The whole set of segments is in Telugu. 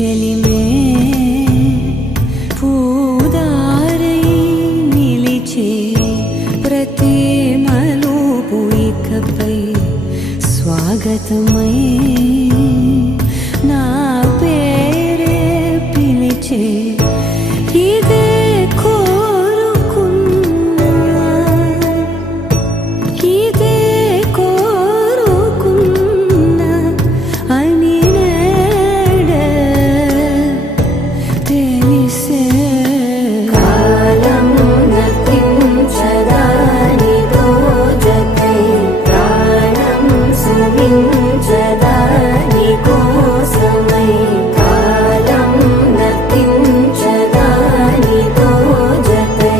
చెలిమే పూదారై నిలిచే ప్రతి మలుపు ఇకపై స్వాగతమై నా పేరే పిలిచే ఇదే కోరుకున్నా ఇదే కోరుకున్నా అని నేడే తెలిసే కాలం నతించదాని దోజకై ప్రాణం సుమించదాని కోసమై కాలం నతించదాని దోజకై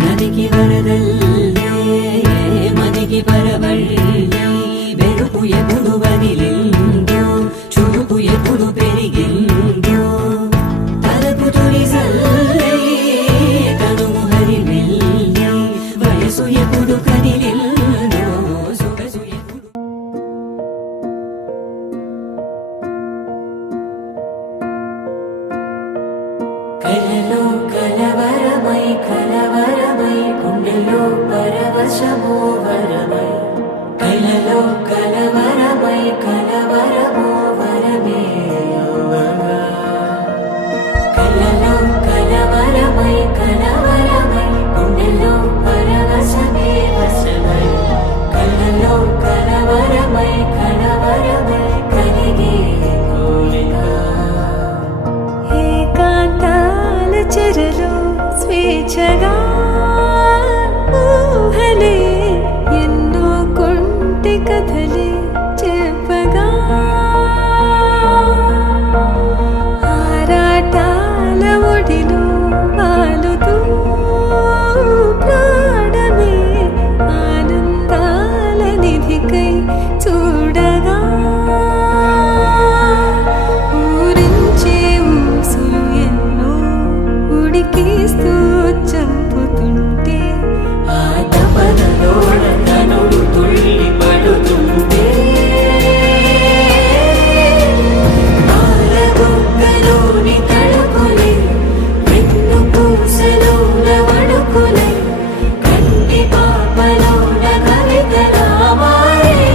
నదికి వరదల్లే మదికి పరవళ్ళే వెలుపు ఎప్పుడు వదిలిందో చురుకు ఎప్పుడు పెరిగిందో తలపు తొలిసల్లే తనువు హరిమెల్లే వయసు ఎప్పుడు కదిలిందో సొగసు ఎప్పుడు కలలో కలవరమై కలవరమై గుండెలో పరవశమో వరమై కలలో కలవరమై కలవరమో వరమే యోగగా కలలో కలవరమై కలవరమై గుండెలో పరవశమే వశమై కలలో కలవరమై కలవరమై కలిగే కోరిక ఏకాంతాల చెరలో స్వేచ్ఛగా ఊహలే ఎన్నో కొంటె కథలే చెప్పగా ఆరాటాల ఒడిలో వాలుతూ ప్రాణమే ఆనందాల నిధికై చూడగా ఊరించే ఊసులు ఎన్నో ఉడికిస్తూ చంపుతుంటే ఆ తపనలో నన్నుడు తుళ్ళి పడుతుంటే పాలబుగ్గలోని తడుకులే వెన్ను పూసలోన వడుకులే కంటి పాపలోన కవితలా మారే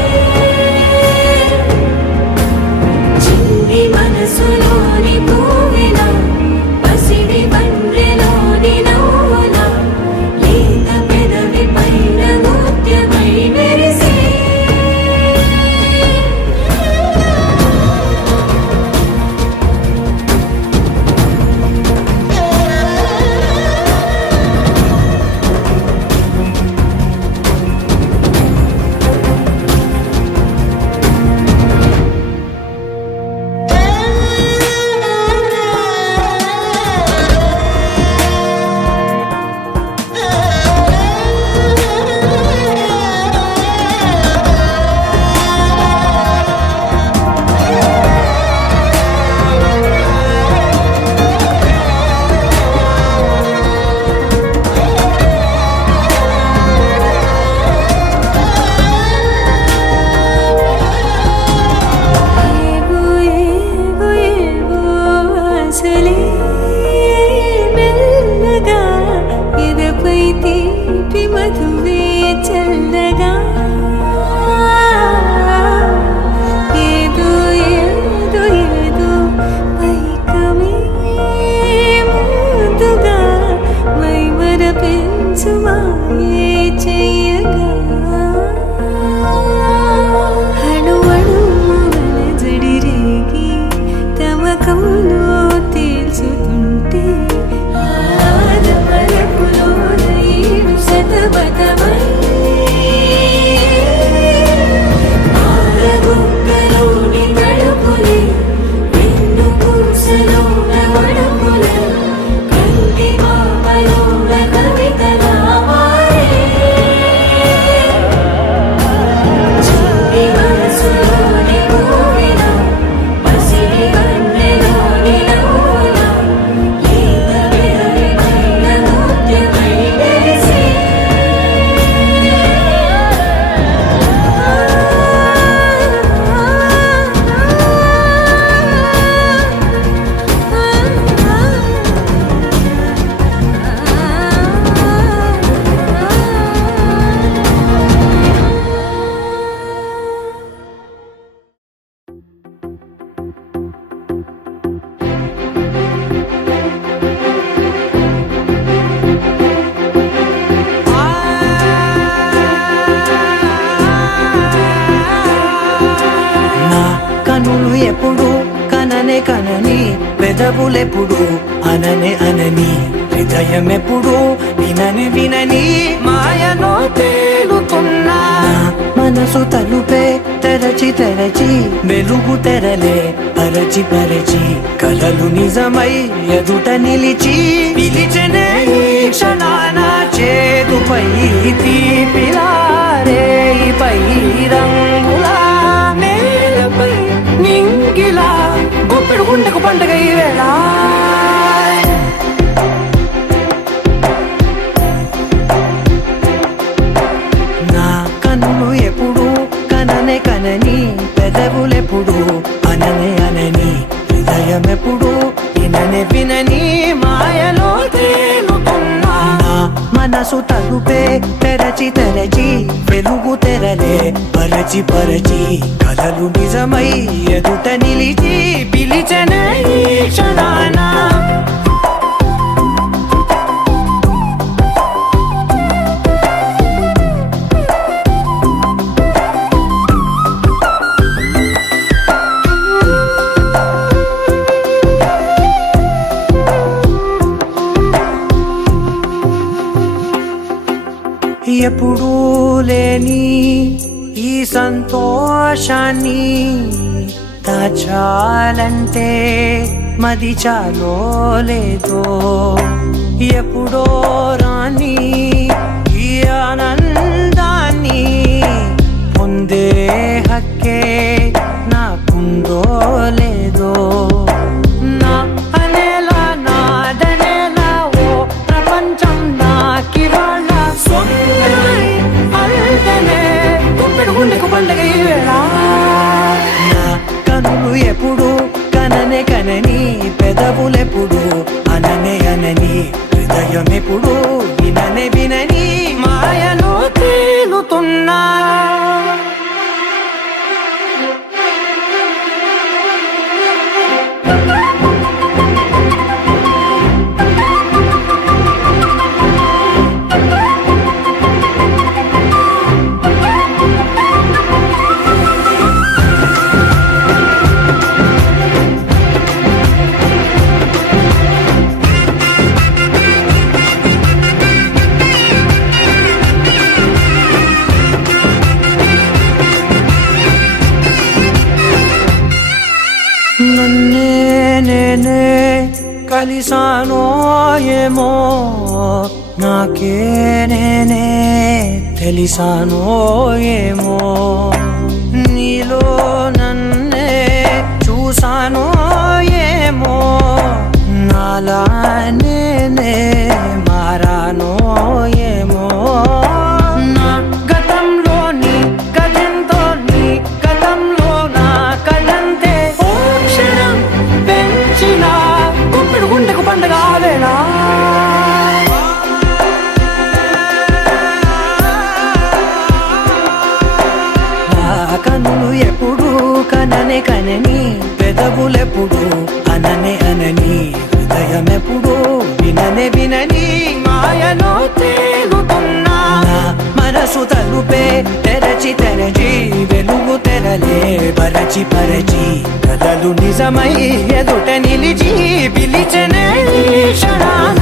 చిన్ని మనసులోని పూవిన పసిడి బండ్రెలోని నవ్వున లేత పెదవి పైన ముత్యమై మెరిసే ఏవో ఏవో ఏవో ఆశలే మెల్లగా ఎదపై తీపి మధువే చల్లగా ఏదో ఏదో ఏదో పైకమే ముందుగా మైమర పెంచు మాయే చెయ్యగా అణు అణువుల జడి రేగి తమకంలో తేల్చుతుంటే ఆ పెదవులెప్పుడు అననే అనని హృదయమెప్పుడు వినని వినని మాయలో తేలుతున్నా మనసు తలుపే తెరచి తెరచి వెలుగు తెరలే పరచి పరచి కలలు నిజమై ఎదుట నిలిచి పిలిచెనే ఈ క్షణాన చేతుపై తీపిలారే పై రంగులా నేలపై నింగిలా గుప్పెడు గుండెకు పండగ ఈ వేళ నా కన్ను ఎప్పుడు కననే కనని పెదవులెప్పుడు అననే అనని హృదయమెప్పుడు విననే వినని మాయలో తేలుతున్నా నా మనసు తలుపే తెరచి తెరచి వెలుగు తెరలే పరచి పరచి కలలు నిజమై ఎదుట నిలిచి పిలిచెనే ఈ క్షణాన ఎప్పుడూ లేని ఈ సంతోషాన్ని దాచాలంటే మది చాలో లేదో ఎప్పుడో రాని ఈ ఆనందాన్ని పొందే హక్కే నాకుందో లేదో నా అనేలా నాదనేలా ఓ ప్రపంచం నాకివాళ గుండెకు పండగ ఈ వేళ నా కనులు ఎప్పుడు కననే కనని పెదవులెప్పుడు అననే అనని హృదయం ఎప్పుడు విననే వినని మాయలో తేలుతున్నా నన్నే నేనే కలిసానో ఏమో నాకే నేనే తెలిసానో ఏమో నీలో నన్నే చూసానో ఏమో నాలా నేనే మారానో ఏమో నా గతంలోని గతంతో నీ గతంలో నా కదంతే పెంచిన గుప్పెడు గుండెకు పండగ వేళ నా కన్నులు ఎప్పుడు కననే కనని పెదవులెప్పుడు అననే అనని హృదయమెప్పుడు విననే వినని మాయలో తేలుతున్నా నా మనసు తలుపే తెరచి తెరచి వెలుగు తెరలే పరచి పరచి కలలు నిజమై ఎదుట నిలిచి పిలిచెనే ఈ క్షణాన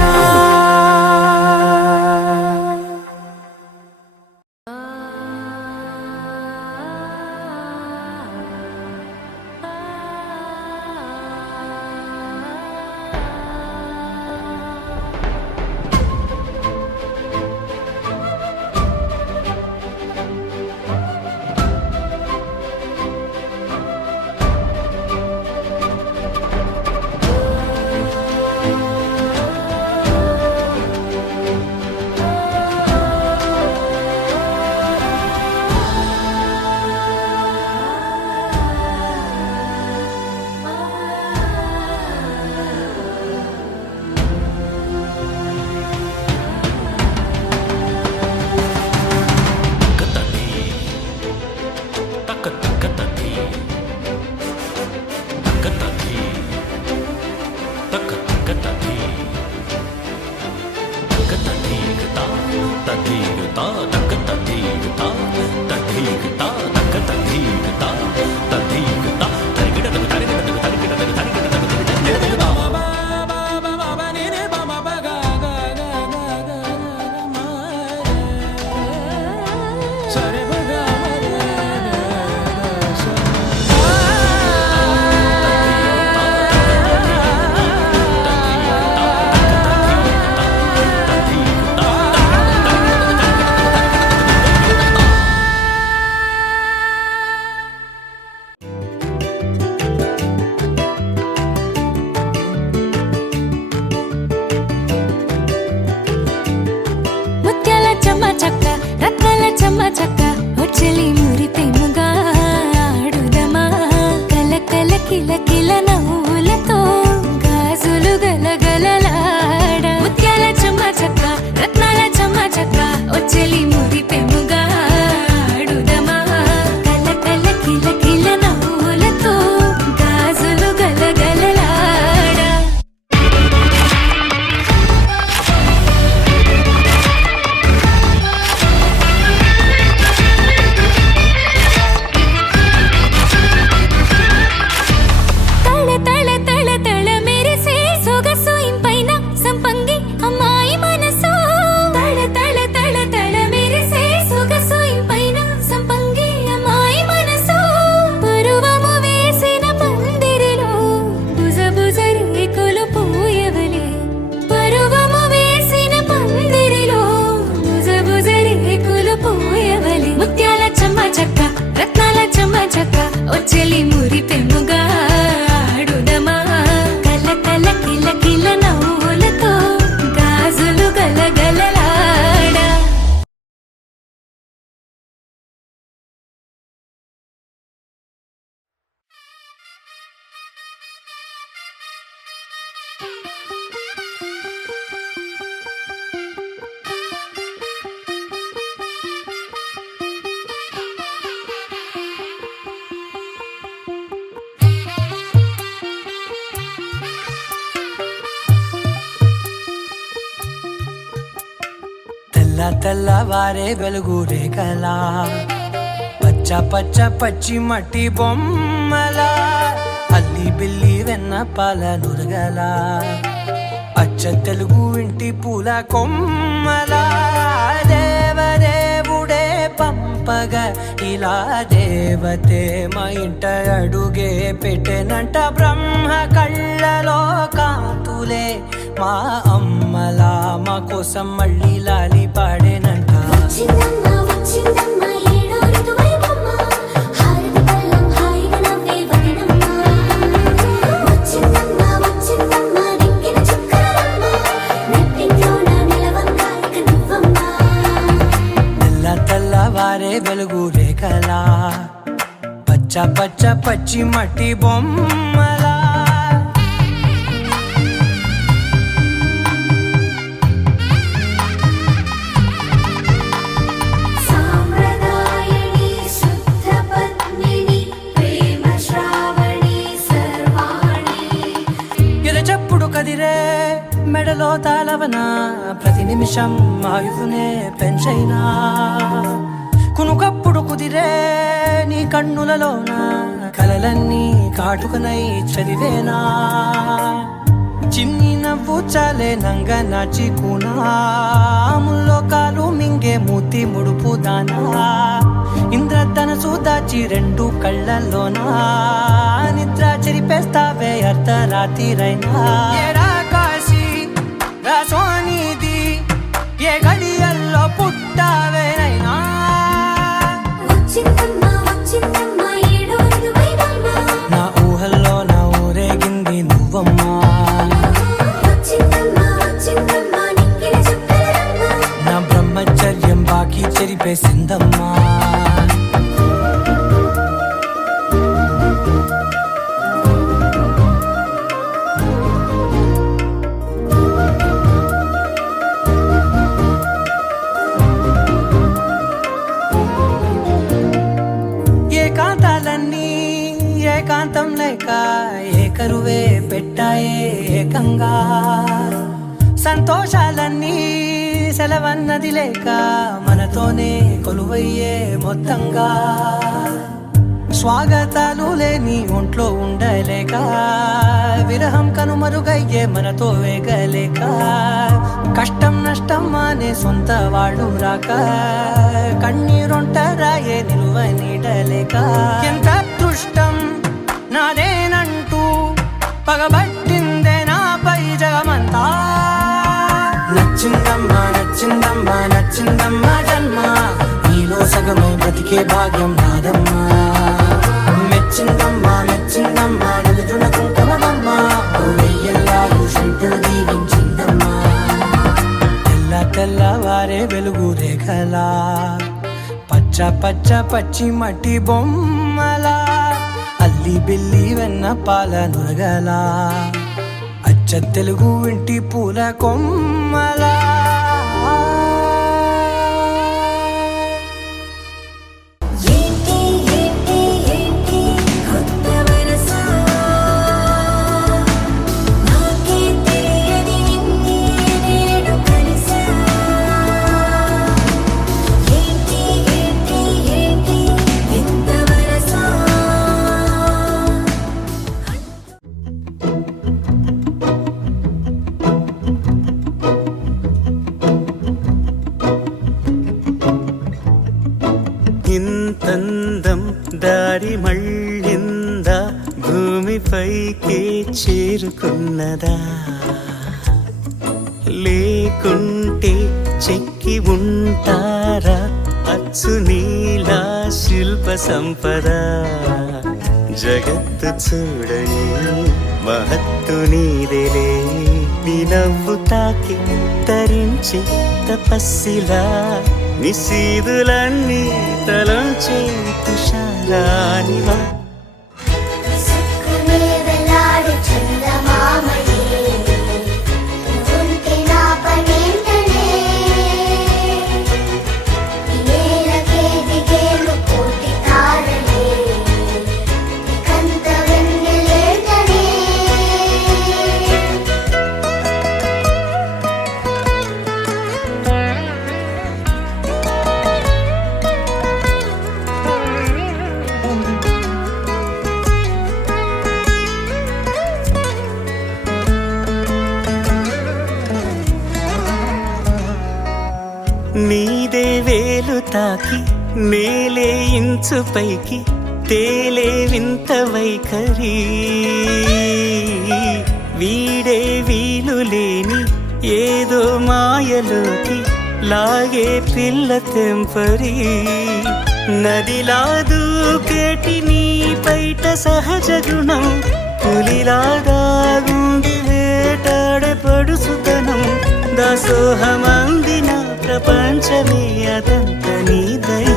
తెల్లవారే వెలుగు రేఖలా పచ్చ పచ్చ పచ్చి మట్టి బొమ్మలా అల్లి బిల్లి వెన్న పాల నురగలా అచ్చ తెలుగు ఇంటి పూల కొమ్మలా దేవదేవుడే పంపగా ఇలా దేవతే మా ఇంట అడుగే పెట్టెనంట బ్రహ్మ కళ్ళలో కాంతులే మా అమ్మలా మా కోసం మళ్ళీ లాలి పాడేనంట తెల్లవారే వెలుగు రేఖలా పచ్చ పచ్చ పచ్చి మట్టి బొమ్మలా కదిరే మెడలో తాళవన ప్రతి నిమిషం ఆయుధునే పెంచైనా కునుకప్పుడు కుదిరే నీ కన్నులలోన కలలన్నీ కాటుకనై చదివేనా చిన్ని నవ్వు చాలే నంగ నాచి కూనాముల్లో కాలు మింగే మూతి ముడుపు దానా ఇంద్రధనసు దాచి రెండు కళ్ళల్లోనా నిద్ర చెరిపేస్తావే అర్ధరాత్రిరైనా ఏడా కాశీ రాసోనిది ఏ గడియల్లో పుట్టావేనైనా నా ఊహల్లో నా ఊరేగింది నువ్వమ్మా నా బ్రహ్మచర్యం బాకీ చెరిపేసిందమ్మా ఏకాంతం లేక ఏకరువే పెట్టాయే ఏకంగా సంతోషాలన్నీ సెలవన్నది లేక మనతోనే కొలువయ్యే మొత్తంగా స్వాగతాలు లేని ఒంట్లో ఉండలేక విరహం కనుమరుగయ్యే మనతో వేగలేక కష్టం నష్టం అనే సొంత వాళ్ళు రాక కన్నీరొంటరాయే నిలువ నీడలేక ఎంత అదృష్టం నాదేనంటూ పగబట్టిందే నాపై జగమంతా నచ్చిందమ్మా నచ్చిందమ్మా నచ్చిందమ్మా జన్మ నీలో సగమై బ్రతికే భాగ్యం నాదమ్మా మెచ్చిందమ్మా మెచ్చిందమ్మా నిలుచున కుంకుమమ్మా వెయ్యల్లాలు శంకులు దీవించిందమ్మా తెల్లవారే వెలుగు రేఖలా పచ్చ పచ్చ పచ్చి మట్టి బొమ్మలా అల్లి బిల్లి వెన్న పాల నురగలా అచ్చ తెలుగు ఇంటి పూల కొమ్మలా ఇంతందం దారి మళ్ళిందా భూమిపైకి చేరుకున్నదా లేకుంటే చెక్కి ఉంటారా అచ్చు నీలా శిల్ప సంపద జగత్తు చూడని మహత్తు నీదేలే నీ నవ్వు తాకి తరించి తపస్సిలా నిశీదులన్నీ తలంచే తుషారానివా నీదే వేలు తాకి నేలే ఇంచు పైకి తేలే వింత వైఖరి వీడే వీలు లేని ఏదో మాయలోకి లాగే పిల్ల తెంపరి నదిలా దూకేటి నీ పైట సహజ గుణం పులిలాదాగుండి వేటాడే పడుసుతనం దాసోహమందిన ప్రపంచమే అదంత నీ దయ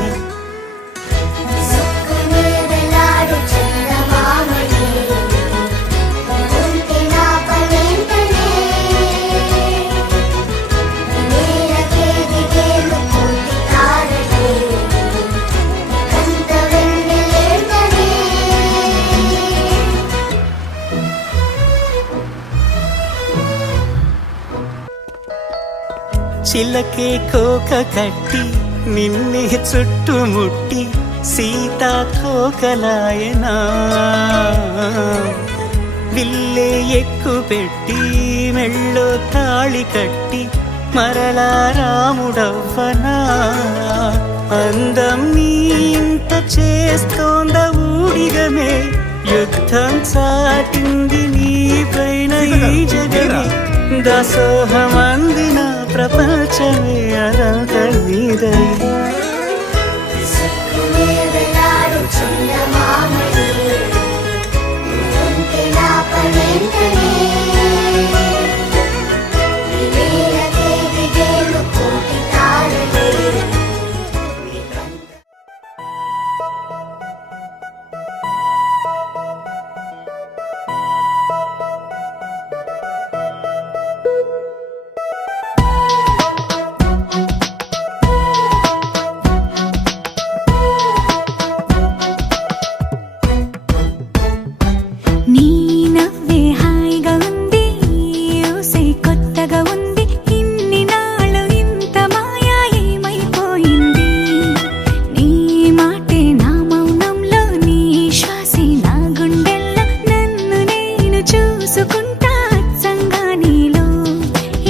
చిలకే కోక కట్టి నిన్నే చుట్టుముట్టి సీతాకోకలాయనా విల్లే ఎక్కు పెట్టి మెళ్ళో తాళి కట్టి మరలా రాముడవ్వనా అందం నీ ఇంత చేస్తోంద ఊడిగమే యుద్ధం చాటింది నీ పైన ఈ జగమే దాసోహమందిన ప్రపంచమే అదంత నీదై నీ నవ్వే హాయిగా ఉంది ఊసే కొత్తగా ఉంది ఇన్ని నాళ్ళు ఇంత మాయా ఏమైపోయింది నీ మాటే నా మౌనంలో నీ శ్వాసే నా గుండెల్లో నన్ను నేను చూసుకుంటా అచ్చంగా నీలో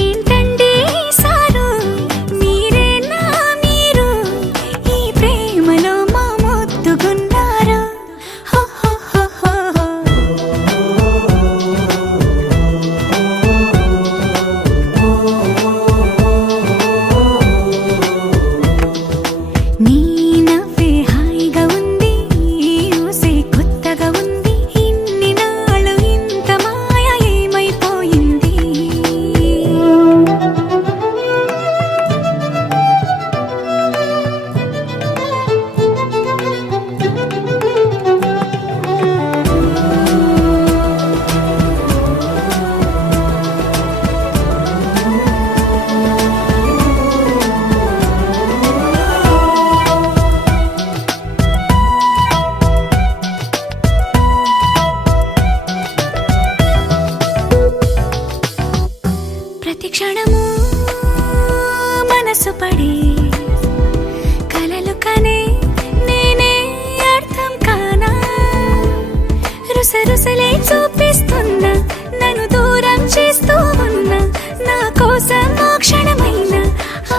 ఏంటండి సారు మీరే నా మీరు ఈ ప్రేమలో మా మొత్తుకున్నారు హో హో హో హో హో. నీ నవ్వే హాయిగా ఉంది ఊసే కొత్తగా ఉంది ఇన్ని నాళ్ళు ఇంత మాయ ఏమైపోయింది ప్రతి క్షణము మనసు పడే కలలు కనే నేనే అర్థం కానా రుసరుసలే చూపిస్తున్నా నన్ను దూరం చేస్తూ ఉన్నా నా కోసం ఆ క్షణమైన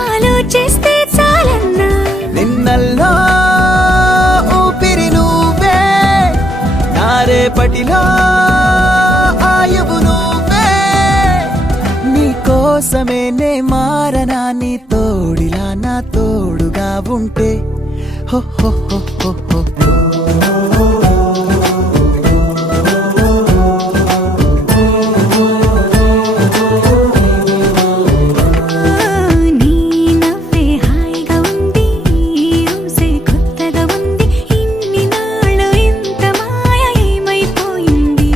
ఆలోచిస్తే చాలన్నా నిన్నల్లో ఊపిరి నువ్వే నారేపటిలో ఆయువు నువ్వే నీ కోసమే నే మారనా నీ తోడిలా నా తోడుగా ఉంటే హో హో హో హో హో నీ నవ్వే హాయిగా ఉంది ఊసే కొత్తగా ఉంది ఇన్ని నాళ్ళు ఇంత మాయ ఏమైపోయింది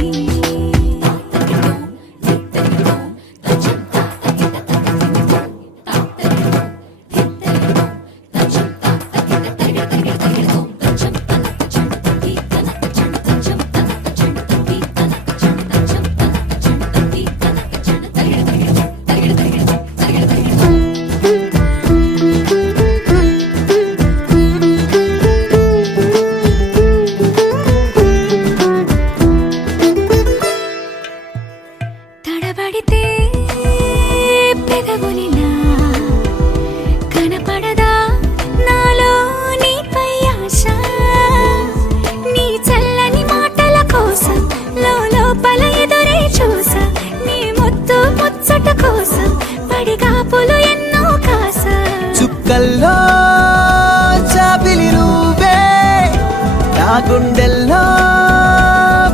గుండెల్లో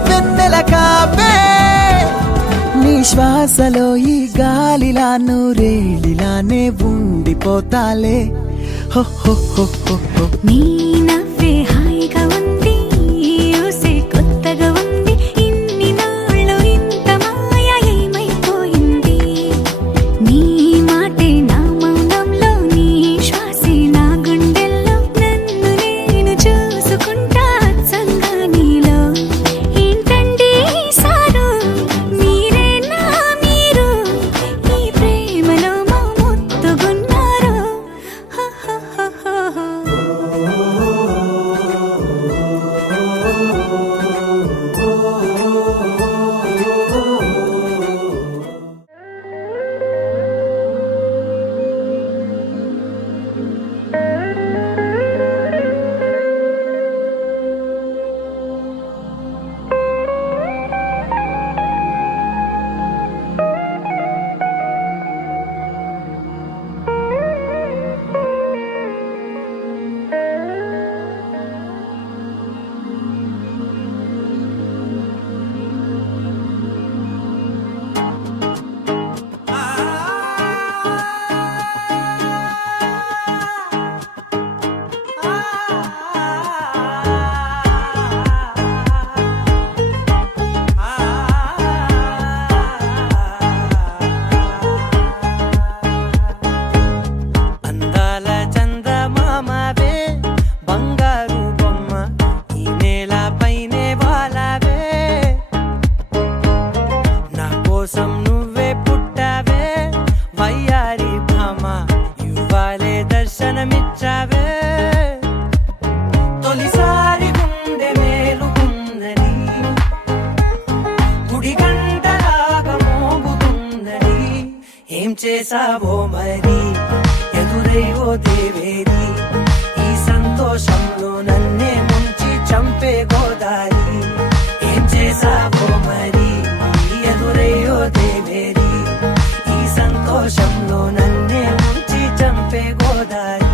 వెన్నెల కాపే నీ శ్వాసలో ఈ గాలిలా నూరేలిలానే ఉండిపోతాలే హో హో హో హో హో. నీ నవ్వే హాయిగా ఉంది ఊసే కొత్తగా ఉంది ఇన్ని నాళ్ళు ఇంత మాయ ఏమైపోయింది నీ మాటే నా మౌనంలో నీ శ్వాసే నా గుండెల్లో నన్ను నేను చూసుకుంటా అచ్చంగా నీలో ఏంటండి సారు మీరే నా మీరు ఈ ప్రేమలో మా ముత్తుగున్నారు హ హ హ హ హ. అందాల చందమామవే బంగారు బొమ్మ ఈ నేల పైనే వాలావే నా కోసం నువ్వే పుట్టావే వయ్యారి భామ ఇవ్వాలే దర్శనమిచ్చావే తొలిసారి గుండె మేలుకుందని గుడి గంటలాగా మోగుతుందని ఏం చేసావో మరి ఎదురై ఓ దేవేరి ఈ సంతోషంలో నన్నే ముంచి చంపే గోదారి ఏం చేసావో మరి ఎదురై ఓ దేవేరి ఈ సంతోషంలో నన్నే ముంచి చంపే గోదారి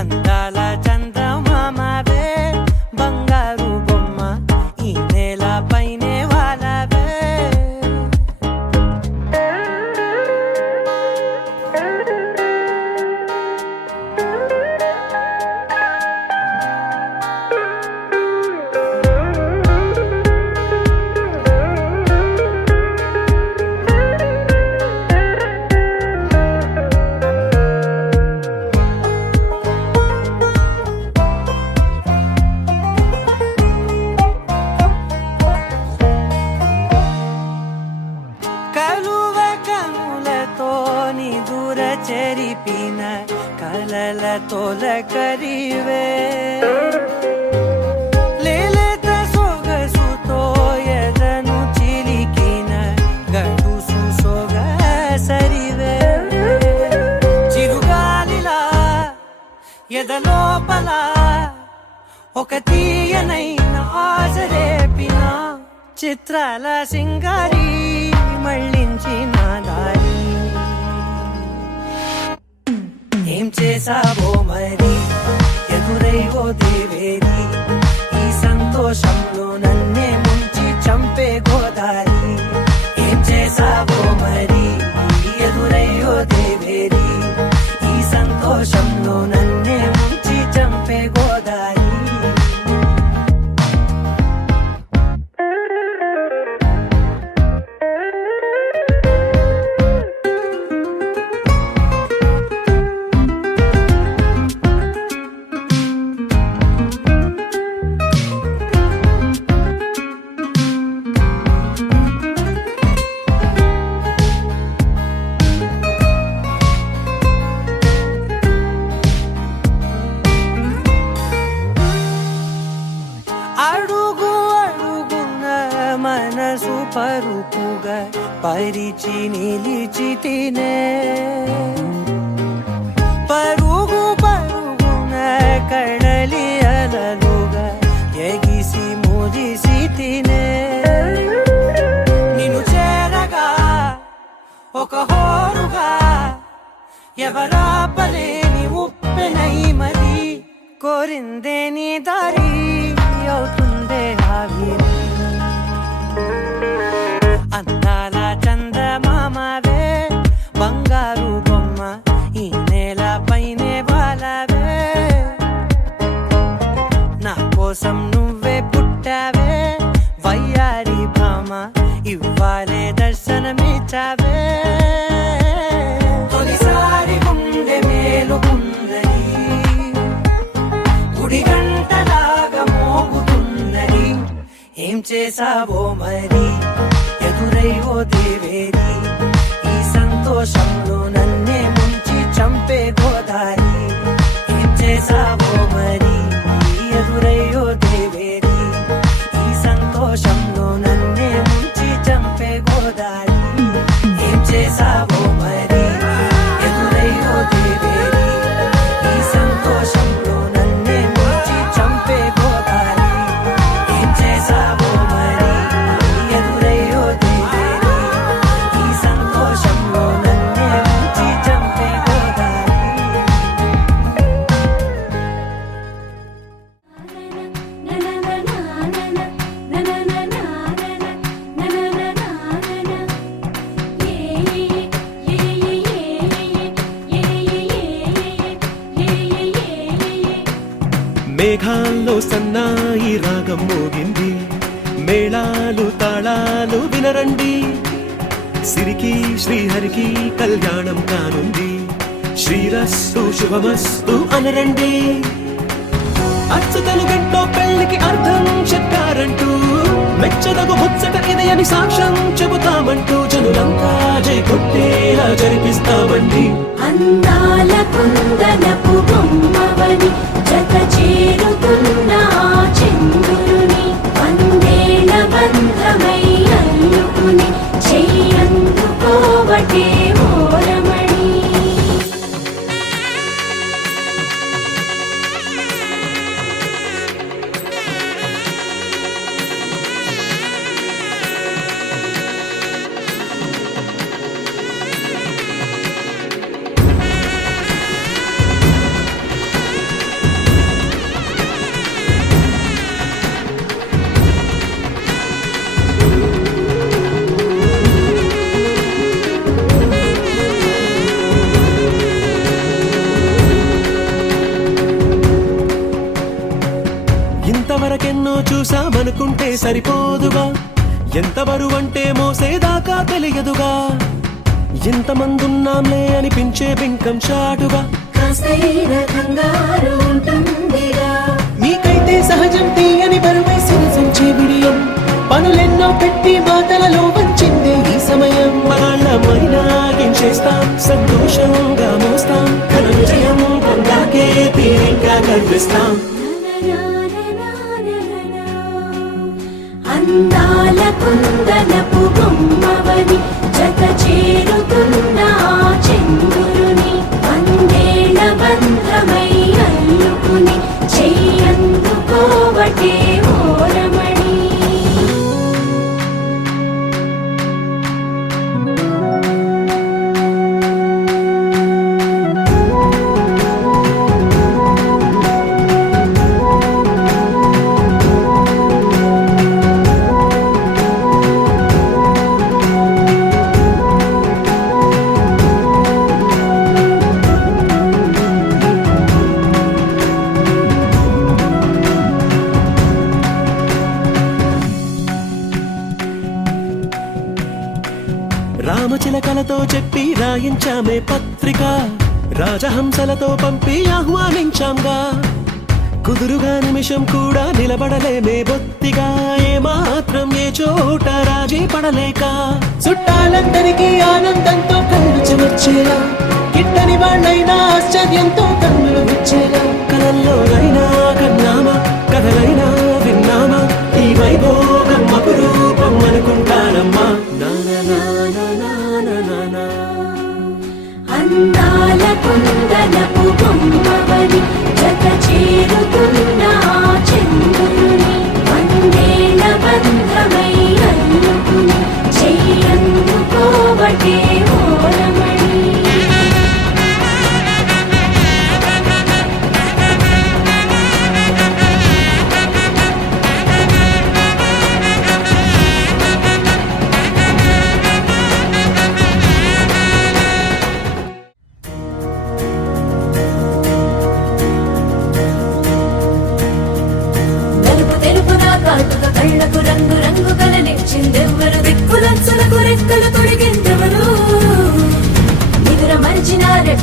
అందాల చందమామవే బంగారు బొమ్మ ఈ నేల పైనే వాలావే కలువ కనులతో నీ దూర చెరిపిన కలల తొలకరివే లేలేత సొగసుతో ఎదను చిలికిన గడుసు సొగసరివే చిరుగాలిలా ఎదలోపల ఒక తీయనైన ఆశ రేపిన చిత్రాల సింగారి మళ్ళించిన దారి ఏం చేసావో మరి ఎదురై ఓ దేవేరి ఈ సంతోషంలో నన్నే ముంచి చంపే గోదారి ఏం చేసావో మరి ఎదురై ఓ దేవేరి ఈ సంతోషంలో నన్నే ముంచి చంపే గోదారి అడుగు అడుగున మనసు పరుపుగా పరిచి నిలిచితినే పరుగు పరుగున కడలి అలలుగా ఎగిసి మురిసి తినే నిన్ను చేరగా ఒక హోరుగా ఎవరాపలేని ఉప్పెనై మరి కోరిందే నీ దారి అవుతుందే ఆవిరి అందాల చందమామవే బంగారు బొమ్మ ఈ నేల పైనే వాలవే నా కోసం నువ్వే పుట్టావే వయ్యారి భామ ఇవ్వాలే దర్శనమిచ్చావే తొలిసారి గుండె మేలుకుందని గుడి గంటలాగా మోగుతున్నది ఏం చేసావో మరి ఎదురై ఓ దేవేరి ఈ సంతోషంలో నన్నే ముంచి చంపే గోదారి ఏం చేసావో మరి ఎదురై ఓ దేవేరి ఈ సంతోషంలో నన్నే ముంచి చంపే గోదారి ఏం చేసావో మరి ఎదురై ఓ దేవేరి ఈ సంతోషంలో నన్నే ముంచి చంపే గోదారి ఏం చేసావో మరి ఎదురై ఓ దేవేరి ఈ సంతోషంలో నన్నే ముంచి చంపే గోదారి మేఘాల్లో సన్నాయి రాగం మోగింది మేళాలు తాళాలు వినరండి సిరికి శ్రీహరికి కళ్యాణం కానుంది శ్రీరస్తు శుభమస్తు అనరండి అచ్చతలు గంటో పెళ్లికి అర్థం చెప్పారంటూ మెచ్చదగు ముచ్చట ఇది అని సాక్ష్యం చెబుతామంటూ జనులంతా జై కొట్టేలా జరిపిస్తామండి అందాల కుందనపు బొమ్మవని జత చేరుతున్న ఆ చంద్రుని వందేల బంధమై అల్లుకుని చెయ్యందుకోవటే ఓరమణి ఇంతవరకెన్నో చూసామనుకుంటే సరిపోదుగా ఎంత బరువంటే మోసేదాకా తెలియదుగా ఇంతమందున్నాంలే అనిపించే బింకం చాటుగా కాస్తైన కంగారు ఉంటుందిగా నీకైతే సహజం తీయని బరువేసిన సంచే బిడియం పనులెన్నో పెట్టి మాటలలో వంచిందే ఈ సమయం మనాళ్ళమైనా గించేస్తాం సంతోషంగా మోస్తాం ఘన విజయం పొందాకే తీరిగ్గా కనిపిస్తాం అందాల కుందనపు బొమ్మవని జత చేరుతున్న ఆ చంద్రుని వందేల బంధమై అల్లుకుని చెయ్యందుకోవటే ఓరమణి రామచిలకలతో చెప్పి రాయించామే పత్రిక రాజహంసలతో పంపి ఆహ్వానించాంగా కుదురుగా నిమిషం కూడా నిలబడలేమే బొత్తిగా ఏమాత్రం ఏ చోట రాజీ పడలేక చుట్టాలందరికీ ఆనందంతో కళ్ళు చెమర్చేలా గిట్టని వాళ్ళైనా ఆశ్చర్యంతో కన్నులు విచ్చేలా కలల్లోనైనా కన్నామా కథలైనా విన్నామా ఈ వైభోగం అపురూపం అనుకుంటానమ్మా అందాల కుందనపు బొమ్మవని జత చేరుతున్న ఆ చంద్రుని వందేల బంధమై అల్లుకుని చెయ్యందుకోవటే ఓరమణి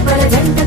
సూపర్ జంట